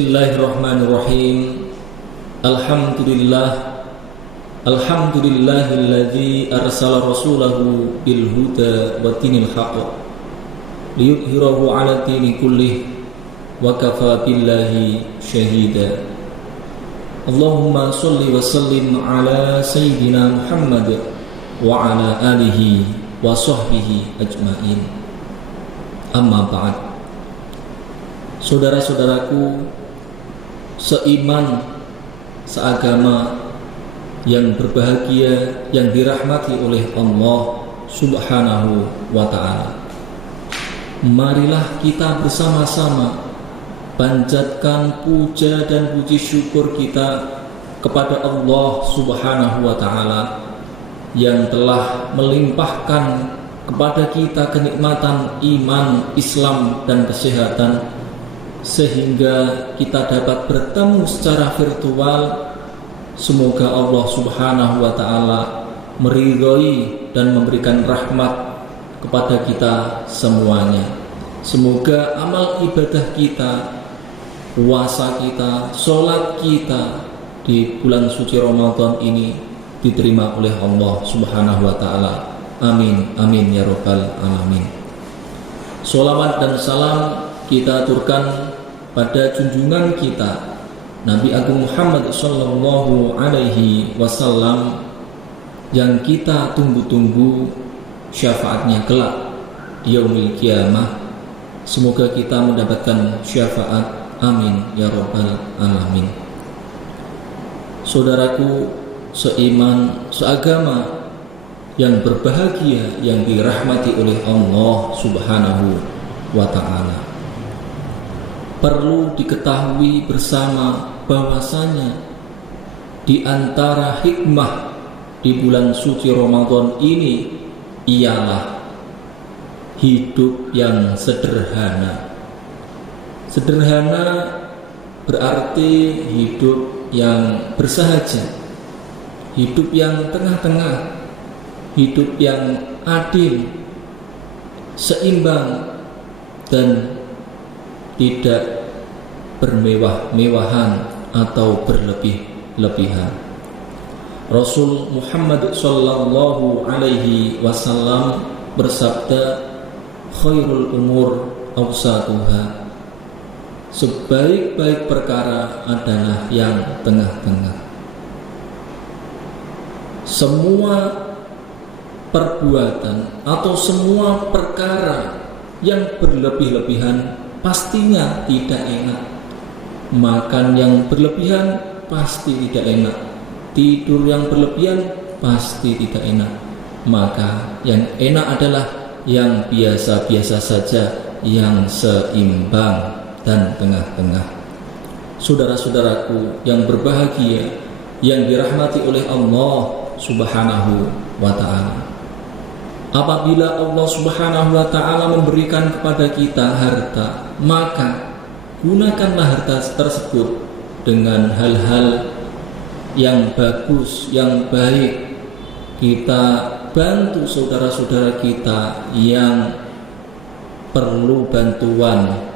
Bismillahirrahmanirrahim. Alhamdulillahilladzi arsala rasulahu bil huda wa dinil haqq liyudhhirahu 'ala dini kullih wa kafa billahi syahida. Allahumma shalli wa sallim ala sayyidina Muhammad wa ala alihi wa sahbihi ajmain. Amma ba'd. Saudara-saudaraku seiman, seagama, yang berbahagia, yang dirahmati oleh Allah Subhanahu wa ta'ala, marilah kita bersama-sama panjatkan puja dan puji syukur kita kepada Allah Subhanahu wa ta'ala yang telah melimpahkan kepada kita kenikmatan iman, Islam, dan kesehatan, sehingga kita dapat bertemu secara virtual. Semoga Allah Subhanahu wa ta'ala meridhoi dan memberikan rahmat kepada kita semuanya. Semoga amal ibadah kita, puasa kita, sholat kita di bulan suci Ramadan ini diterima oleh Allah Subhanahu wa ta'ala. Amin, amin ya rabbal alamin. Sholawat dan salam kita aturkan pada junjungan kita Nabi Agung Muhammad sallallahu alaihi wasallam yang kita tunggu-tunggu syafaatnya kelak di yaumil qiyamah. Semoga kita mendapatkan syafaat. Amin ya rabbal alamin. Saudaraku seiman, seagama, yang berbahagia, yang dirahmati oleh Allah Subhanahu wa ta'ala, perlu diketahui bersama bahwasanya di antara hikmah di bulan suci Ramadan ini ialah hidup yang sederhana. Sederhana berarti hidup yang bersahaja, hidup yang tengah-tengah, hidup yang adil, seimbang, dan tidak bermewah-mewahan atau berlebih-lebihan. Rasul Muhammad sallallahu alaihi wasallam bersabda, khairul umur awsatuha, sebaik-baik perkara adalah yang tengah-tengah. Semua perbuatan atau semua perkara yang berlebih-lebihan pastinya tidak enak. Makan yang berlebihan pasti tidak enak. Tidur yang berlebihan pasti tidak enak. Maka yang enak adalah yang biasa-biasa saja, yang seimbang dan tengah-tengah. Saudara-saudaraku yang berbahagia, yang dirahmati oleh Allah Subhanahu wa ta'ala, apabila Allah Subhanahu wa ta'ala memberikan kepada kita harta, maka gunakanlah harta tersebut dengan hal-hal yang bagus, yang baik. Kita bantu saudara-saudara kita yang perlu bantuan.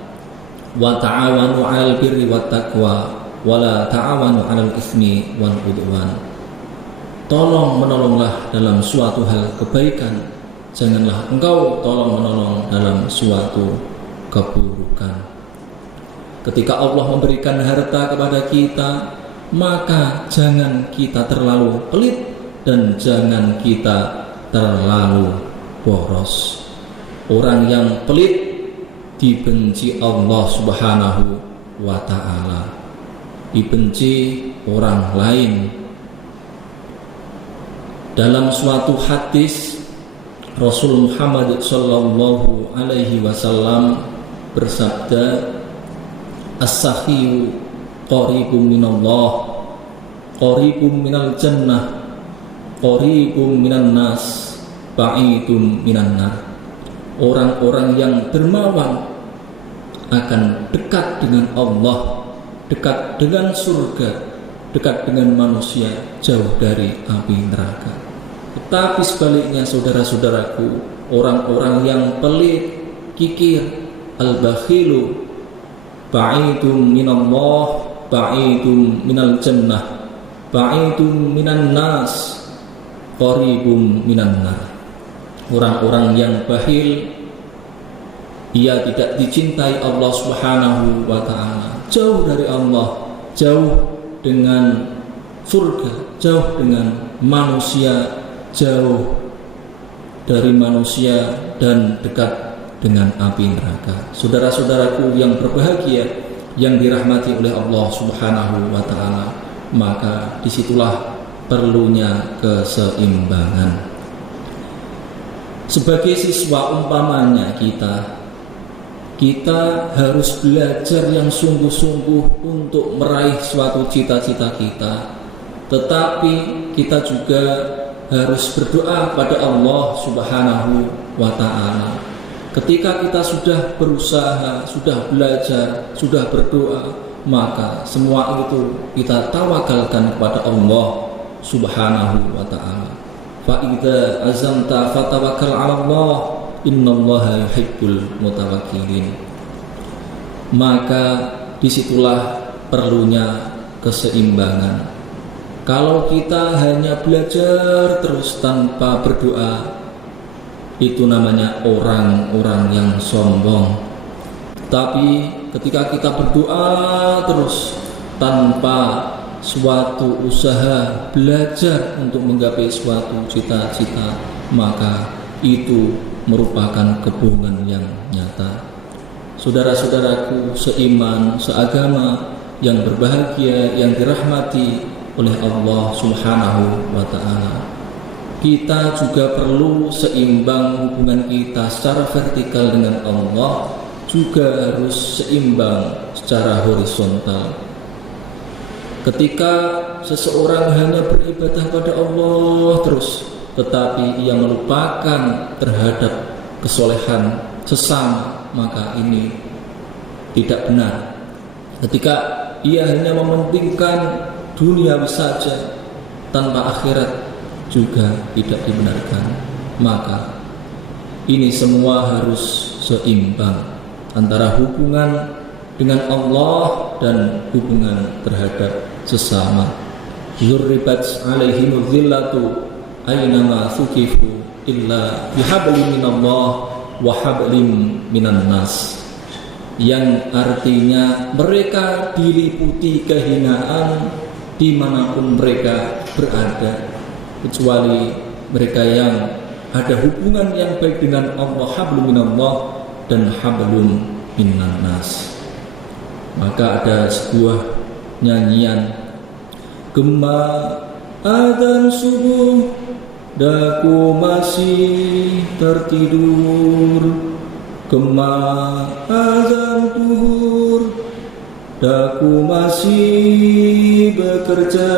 Wa ta'awanu 'alal birri wat taqwa wa la ta'awanu 'alal itsmi wal 'udwan. Tolong menolonglah dalam suatu hal kebaikan, janganlah engkau tolong menolong dalam suatu keburukan. Ketika Allah memberikan harta kepada kita, maka jangan kita terlalu pelit dan jangan kita terlalu boros. Orang yang pelit dibenci Allah Subhanahu wa ta'ala, dibenci orang lain. Dalam suatu hadis, Rasul Muhammad sallallahu alaihi wasallam bersabda, as-sakhiyu qaribun minallah, qaribun minal jannah, qaribun minan nas, ba'idun minan nar. Orang-orang yang dermawan akan dekat dengan Allah, dekat dengan surga, dekat dengan manusia, jauh dari api neraka. Tetapi sebaliknya saudara-saudaraku, orang-orang yang pelit, kikir, al-bakhilu, ba'idum minallah, ba'idum minal jannah, ba'idum minan nas, qaribum minan nar. Orang-orang yang bakhil, ia tidak dicintai Allah Subhanahu wa ta'ala, jauh dari Allah, jauh dengan surga, jauh dengan manusia, jauh dari manusia dan dekat dengan api neraka. Saudara-saudaraku yang berbahagia, yang dirahmati oleh Allah Subhanahu wa ta'ala, maka disitulah perlunya keseimbangan. Sebagai siswa umpamanya kita harus belajar yang sungguh-sungguh untuk meraih suatu cita-cita kita. Tetapi kita juga harus berdoa pada Allah Subhanahu wa ta'ala. Ketika kita sudah berusaha, sudah belajar, sudah berdoa, maka semua itu kita tawakalkan kepada Allah Subhanahu wa ta'ala. Fa idza azamta fatawakkal 'ala Allah, innallaha yuhibbul mutawakkilin. Maka disitulah perlunya keseimbangan. Kalau kita hanya belajar terus tanpa berdoa, itu namanya orang-orang yang sombong. Tapi ketika kita berdoa terus tanpa suatu usaha belajar untuk menggapai suatu cita-cita, maka itu merupakan kebohongan yang nyata. Saudara-saudaraku seiman, seagama, yang berbahagia, yang dirahmati oleh Allah Subhanahu wa ta'ala, kita juga perlu seimbang hubungan kita secara vertikal dengan Allah, juga harus seimbang secara horizontal. Ketika seseorang hanya beribadah pada Allah terus, tetapi ia melupakan terhadap kesolehan sesama, maka ini tidak benar. Ketika ia hanya mementingkan duniawi saja tanpa akhirat, juga tidak dibenarkan. Maka ini semua harus seimbang antara hubungan dengan Allah dan hubungan terhadap sesama. Zurribat alaihimul dhillatu aynama thuqifu illa bihablim minallah wa hablim minan nas, yang artinya mereka diliputi kehinaan dimanapun mereka berada, kecuali mereka yang ada hubungan yang baik dengan Allah, hablum minallah dan hablum minan nas. Maka ada sebuah nyanyian, gema adzan subuh daku masih tertidur, gema adzan duhur daku masih bekerja,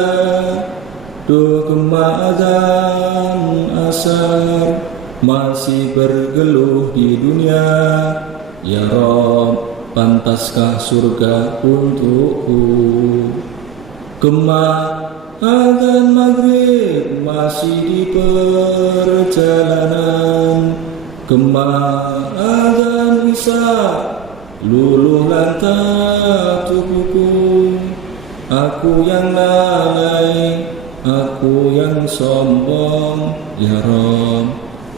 do gema adzan asar masih bergeluh di dunia. Ya Rabb, pantaskah surga untukku? Gema adzan maghrib masih di perjalanan, gema adzan isya luluh lantak tubuhku. Aku yang lalai, aku yang sombong, ya Rabb,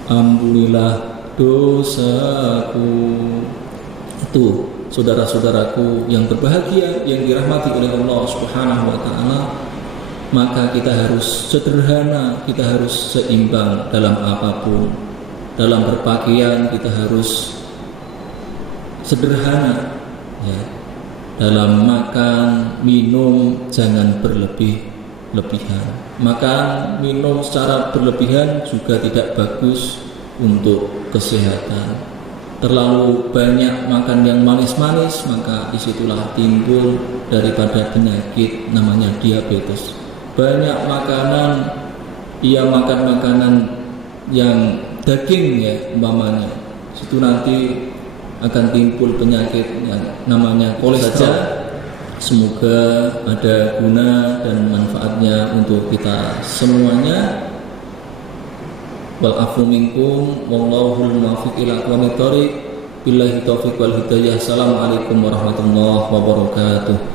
ampunilah dosaku. Itu saudara-saudaraku yang berbahagia, yang dirahmati oleh Allah Subhanahu wa ta'ala, maka kita harus sederhana, kita harus seimbang dalam apapun. Dalam berpakaian kita harus sederhana, ya. Dalam makan, minum jangan berlebih-lebihan. Makan, minum secara berlebihan juga tidak bagus untuk kesehatan. Terlalu banyak makan yang manis-manis, maka disitulah timbul daripada penyakit namanya diabetes. Banyak makanan, ia makan makanan yang daging, ya umpamanya, situ nanti akan timbul penyakit yang namanya kolesterol. Semoga ada guna dan manfaatnya untuk kita semuanya. Wal afu minkum wallahul muwaffiq ila aqwamit thoriq. Billahi taufiq wal hidayah. Assalamualaikum warahmatullahi wabarakatuh.